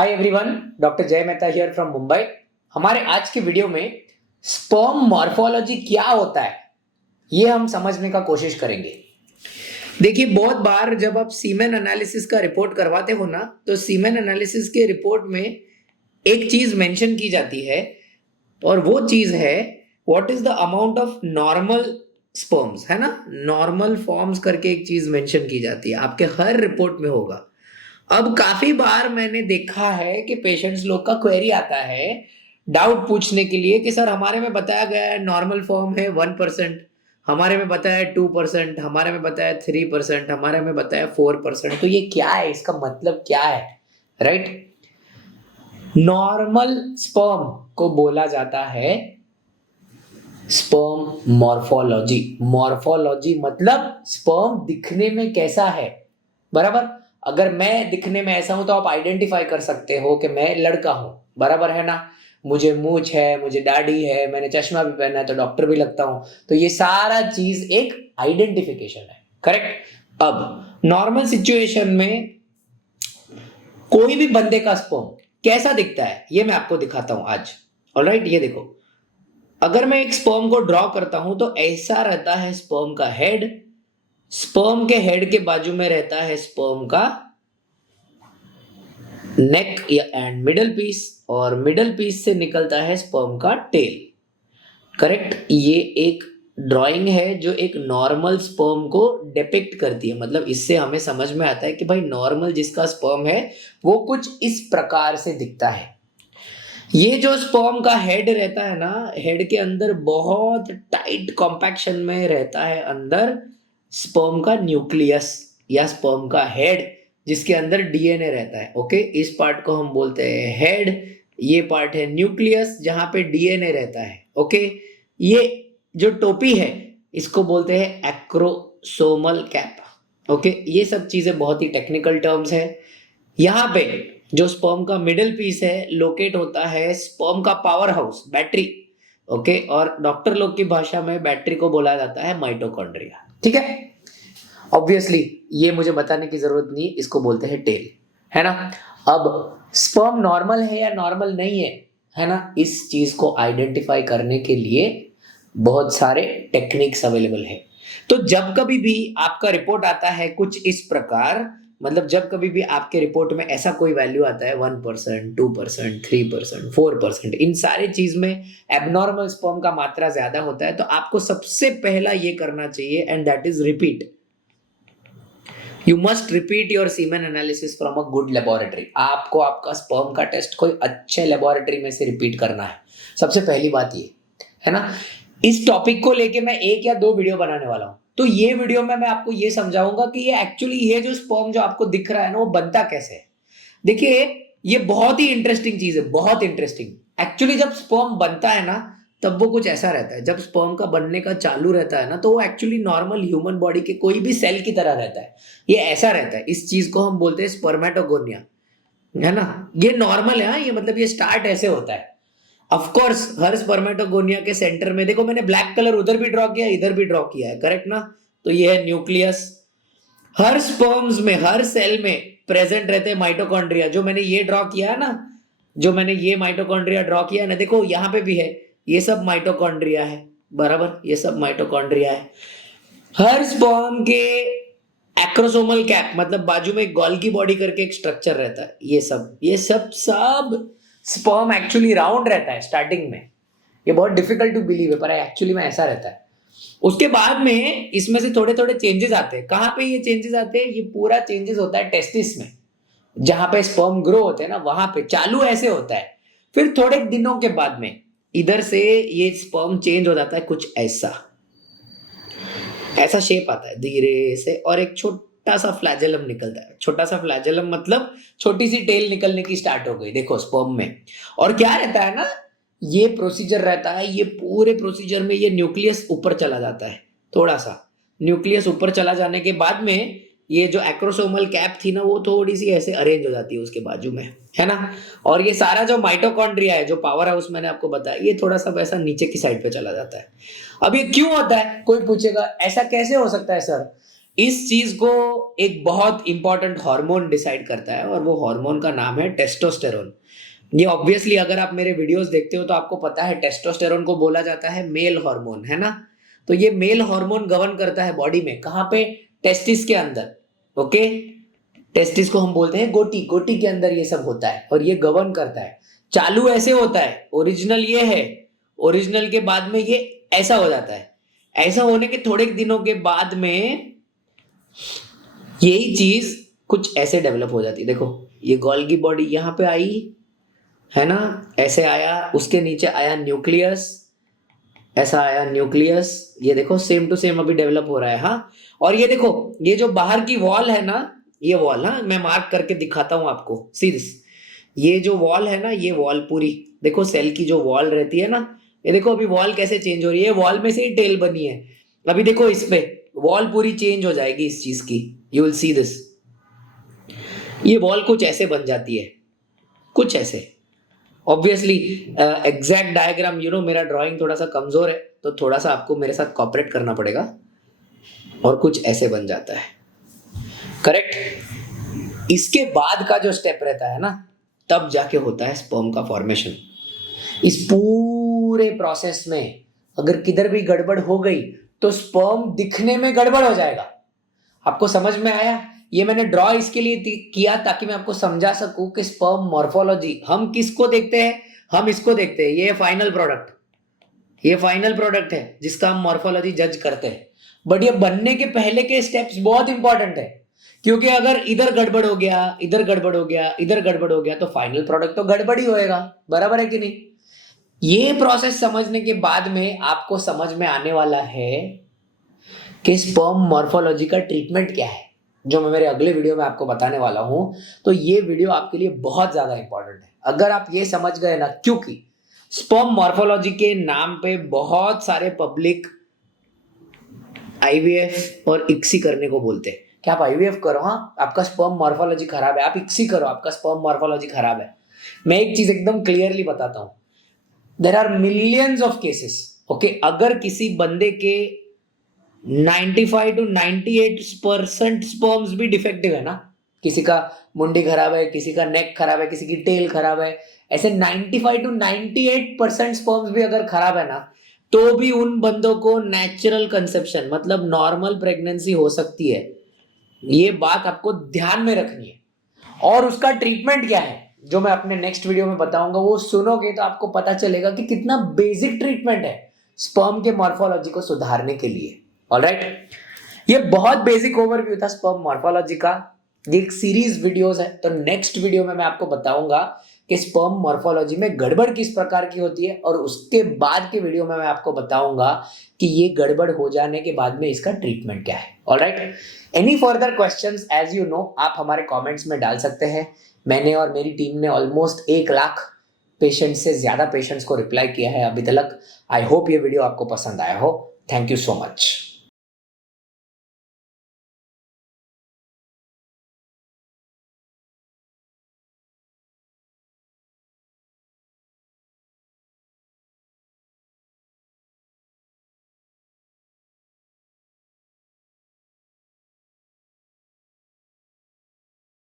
Hi everyone, doctor जय Mehta here from Mumbai. हमारे आज के वीडियो में स्पर्म मॉर्फोलॉजी क्या होता है ये हम समझने का कोशिश करेंगे। देखिए, बहुत बार जब आप सीमेन एनालिसिस का रिपोर्ट करवाते हो ना, तो सीमेन एनालिसिस के रिपोर्ट में एक चीज मेंशन की जाती है और वो चीज है what is the amount of normal sperms, है ना। नॉर्मल फॉर्म्स करके एक चीज मेंशन की जाती है, आपके हर रिपोर्ट में होगा। अब काफी बार मैंने देखा है कि पेशेंट्स लोग का क्वेरी आता है डाउट पूछने के लिए कि सर हमारे में बताया गया है नॉर्मल फॉर्म है 1%, हमारे में बताया है 2%, हमारे में बताया 3%, हमारे में बताया 4%। तो ये क्या है, इसका मतलब क्या है, राइट। नॉर्मल स्पर्म को बोला जाता है स्पर्म मॉर्फोलॉजी। मॉर्फोलॉजी मतलब स्पर्म दिखने में कैसा है, बराबर। अगर मैं दिखने में ऐसा हूं तो आप आइडेंटिफाई कर सकते हो कि मैं लड़का हूं, बराबर है ना। मुझे मूंछ है, मुझे दाढ़ी है, मैंने चश्मा भी पहना है तो डॉक्टर भी लगता हूं। तो ये सारा चीज एक आइडेंटिफिकेशन है, करेक्ट। अब नॉर्मल सिचुएशन में कोई भी बंदे का स्पर्म कैसा दिखता है ये मैं आपको दिखाता हूं आज। ऑलराइट, ये देखो, अगर मैं एक स्पर्म को ड्रॉ करता हूं तो ऐसा रहता है स्पर्म का हेड। स्पर्म के हेड के बाजू में रहता है स्पर्म का नेक या एंड मिडल पीस, और मिडल पीस से निकलता है स्पर्म का टेल, करेक्ट। ये एक ड्राइंग है जो एक नॉर्मल स्पर्म को डिपिक्ट करती है। मतलब इससे हमें समझ में आता है कि भाई नॉर्मल जिसका स्पर्म है वो कुछ इस प्रकार से दिखता है। ये जो स्पर्म का हेड रहता है ना, हेड के अंदर बहुत टाइट कॉम्पैक्शन में रहता है अंदर स्पर्म का न्यूक्लियस या स्पर्म का हेड, जिसके अंदर डीएनए रहता है। ओके, इस पार्ट को हम बोलते हैं हेड, ये पार्ट है न्यूक्लियस जहां पे डीएनए रहता है। ओके, ये जो टोपी है इसको बोलते हैं एक्रोसोमल कैप। ओके, ये सब चीजें बहुत ही टेक्निकल टर्म्स है। यहाँ पे जो स्पर्म का मिडिल पीस है लोकेट होता है स्पर्म का पावर हाउस, बैटरी। ओके, और डॉक्टर लोग की भाषा में बैटरी को बोला जाता है माइटोकॉन्ड्रिया, ठीक है। ऑब्वियसली ये मुझे बताने की जरूरत नहीं, इसको बोलते हैं टेल, है ना। अब स्पर्म नॉर्मल है या नॉर्मल नहीं है ना, इस चीज को आइडेंटिफाई करने के लिए बहुत सारे टेक्निक्स अवेलेबल है। तो जब कभी भी आपका रिपोर्ट आता है कुछ इस प्रकार, मतलब जब कभी भी आपके रिपोर्ट में ऐसा कोई वैल्यू आता है 1%, 2%, 3%, 4%, इन सारे चीज में एबनॉर्मल स्पर्म का मात्रा ज्यादा होता है, तो आपको सबसे पहला ये करना चाहिए and that is repeat. You must repeat your semen analysis from a good laboratory. आपको आपका स्पर्म का टेस्ट कोई अच्छे लेबोरेटरी में से रिपीट करना है, सबसे पहली बात ये है ना। इस टॉपिक को लेके मैं एक या दो वीडियो बनाने वाला हूं, तो ये वीडियो में मैं आपको ये समझाऊंगा कि ये एक्चुअली ये जो स्पर्म जो आपको दिख रहा है ना वो बनता कैसे है। देखिए, ये बहुत ही इंटरेस्टिंग चीज है, बहुत इंटरेस्टिंग। एक्चुअली जब स्पर्म बनता है ना तब वो कुछ ऐसा रहता है। जब स्पर्म का बनने का चालू रहता है ना तो वो एक्चुअली नॉर्मल ह्यूमन बॉडी के कोई भी सेल की तरह रहता है। ये ऐसा रहता है, इस चीज को हम बोलते हैं स्पर्मेटोगोनिया, है ना। ये नॉर्मल है, हाँ, ये मतलब ये स्टार्ट ऐसे होता है। ऑफ कोर्स हर स्पर्मेटोगोनिया के सेंटर में देखो, मैंने ब्लैक कलर उधर भी ड्रॉ किया, इधर भी ड्रॉ किया है, करेक्ट ना। तो ये है न्यूक्लियस। हर स्पर्म्स में, हर सेल में प्रेजेंट रहते हैं माइटोकॉन्ड्रिया। जो मैंने ये ड्रॉ किया है ना, जो मैंने ये माइटोकॉन्ड्रिया ड्रॉ किया है ना, देखो यहाँ पे भी है, ये सब माइटोकॉन्ड्रिया है, बराबर, ये सब माइटोकॉन्ड्रिया है। हर स्पर्म के एक्रोसोमल कैप मतलब बाजू में गोल्गी बॉडी करके एक स्ट्रक्चर रहता है। ये सब स्पर्म एक्चुअली राउंड रहता है स्टार्टिंग में। ये बहुत डिफिकल्ट टू बिलीव है पर एक्चुअली में ऐसा रहता है। उसके बाद में इसमें से थोड़े थोड़े चेंजेस आते हैं। कहां पे ये चेंजेस आते हैं? ये पूरा चेंजेस होता है टेस्टिस में, जहां पे स्पर्म ग्रो होते हैं ना, वहां पे चालू ऐसे होता है। फिर थोड़े दिनों के बाद में इधर से ये स्पर्म चेंज हो जाता है कुछ ऐसा, ऐसा शेप आता है धीरे से, और एक छोटा सा फ्लैजेलम निकलता है। छोटा सा फ्लैजेलम मतलब छोटी सी टेल निकलने की स्टार्ट हो गई, देखो स्पर्म में। और क्या रहता है ना, ये प्रोसीजर रहता है, ये पूरे प्रोसीजर में ये न्यूक्लियस ऊपर चला जाता है। थोड़ा सा न्यूक्लियस ऊपर चला जाने के बाद में ये जो एक्रोसोमल कैप थी ना वो थोड़ी सी ऐसे अरेंज हो जाती है उसके बाजू में, है ना। और ये सारा जो माइटोकॉन्ड्रिया है, जो पावर हाउस मैंने आपको बताया, ये थोड़ा सा वैसा नीचे की साइड पे चला जाता है। अब ये क्यों होता है, कोई पूछेगा ऐसा कैसे हो सकता है सर। इस चीज को एक बहुत इंपॉर्टेंट हार्मोन डिसाइड करता है और वो हार्मोन का नाम है टेस्टोस्टेरोन। ये ऑब्वियसली अगर आप मेरे वीडियोस देखते हो तो आपको पता है टेस्टोस्टेरोन को बोला जाता है मेल हार्मोन, है ना। तो ये मेल हार्मोन गवर्न करता है बॉडी में, कहाँ पे? टेस्टिस के अंदर। ओके, टेस्टिस को हम बोलते हैं गोटी, गोटी के अंदर ये सब होता है और ये गवर्न करता है। चालू ऐसे होता है, ओरिजिनल ये है, ओरिजिनल के बाद में ये ऐसा हो जाता है। ऐसा होने के थोड़े दिनों के बाद में यही चीज कुछ ऐसे डेवलप हो जाती है। देखो ये गोल्गी बॉडी यहाँ पे आई, है ना, ऐसे आया, उसके नीचे आया न्यूक्लियस, ऐसा आया न्यूक्लियस, ये देखो सेम टू सेम अभी डेवलप हो रहा है। हाँ, और ये देखो ये जो बाहर की वॉल है ना, ये वॉल, हाँ मैं मार्क करके दिखाता हूं आपको, सी दिस, ये जो वॉल है ना, ये वॉल पूरी देखो, सेल की जो वॉल रहती है ना, ये देखो अभी वॉल कैसे चेंज हो रही है, वॉल में से ही टेल बनी है। अभी देखो इस पे वॉल पूरी चेंज हो जाएगी इस चीज की, यू विल सी दिस। ये वॉल कुछ ऐसे बन जाती है, कुछ ऐसे। Obviously exact diagram, you know मेरा ड्राइंग थोड़ा सा कमजोर है तो थोड़ा सा आपको मेरे साथ कॉपरेट करना पड़ेगा, और कुछ ऐसे बन जाता है, करेक्ट। इसके बाद का जो स्टेप रहता है ना, तब जाके होता है स्पर्म का फॉर्मेशन। इस पूरे प्रोसेस में अगर किधर भी गड़बड़ हो गई तो स्पर्म दिखने में गड़बड़ हो जाएगा। आपको समझ में आया? ये मैंने ड्रॉ इसके लिए किया ताकि मैं आपको समझा सकूं कि स्पर्म मॉर्फोलॉजी हम किसको देखते हैं, हम इसको देखते हैं, ये फाइनल प्रोडक्ट, ये फाइनल प्रोडक्ट है जिसका हम मॉर्फोलॉजी जज करते हैं। बट ये बनने के पहले के स्टेप्स बहुत इंपॉर्टेंट है, क्योंकि अगर इधर गड़बड़ हो गया, इधर गड़बड़ हो गया, इधर गड़बड़ हो गया तो फाइनल प्रोडक्ट तो गड़बड़ ही होएगा, बराबर है कि नहीं। ये प्रोसेस समझने के बाद में आपको समझ में आने वाला है कि स्पर्म मॉर्फोलॉजी का ट्रीटमेंट क्या है, जो मैं मेरे अगले वीडियो में आपको बताने वाला हूं। तो ये वीडियो आपके लिए बहुत ज्यादा इंपॉर्टेंट है अगर आप ये समझ गए ना, क्योंकि स्पर्म मॉर्फोलॉजी के नाम पे बहुत सारे पब्लिक आईवीएफ और इक्सी करने को बोलते हैं कि आप आईवीएफ करो, हाँ आपका स्पर्म मॉर्फोलॉजी खराब है, आप इक्सी करो आपका स्पर्म मॉर्फोलॉजी खराब है। मैं एक चीज एकदम क्लियरली बताता हूं, there are millions of cases, okay. अगर किसी बंदे के 95 to 98% स्पर्म्स भी डिफेक्टिव है ना, किसी का मुंडी खराब है, किसी का नेक खराब है, किसी की टेल खराब है, ऐसे 95 to 98% स्पर्म्स भी अगर खराब है ना, तो भी उन बंदों को नेचुरल कंसेप्शन मतलब नॉर्मल प्रेगनेंसी हो सकती है। ये बात आपको ध्यान में रखनी है। और उसका ट्रीटमेंट क्या है जो मैं अपने नेक्स्ट वीडियो में बताऊंगा, वो सुनोगे तो आपको पता चलेगा कि कितना बेसिक ट्रीटमेंट है स्पर्म के मॉर्फोलॉजी को सुधारने के लिए। ऑलराइट, ये बहुत बेसिक ओवरव्यू था स्पर्म मॉर्फोलॉजी का। ये एक सीरीज वीडियोस है, तो नेक्स्ट वीडियो में मैं आपको बताऊंगा कि स्पर्म मॉर्फोलॉजी में गड़बड़ किस प्रकार की होती है, और उसके बाद के वीडियो में मैं आपको बताऊंगा कि ये गड़बड़ हो जाने के बाद में इसका ट्रीटमेंट क्या है। Alright, any further questions as you know आप हमारे कमेंट्स में डाल सकते हैं। मैंने और मेरी टीम ने ऑलमोस्ट 1 लाख पेशेंट्स से ज्यादा पेशेंट्स को रिप्लाई किया है अभी तक। आई होप ये वीडियो आपको पसंद आया हो। Thank you so much.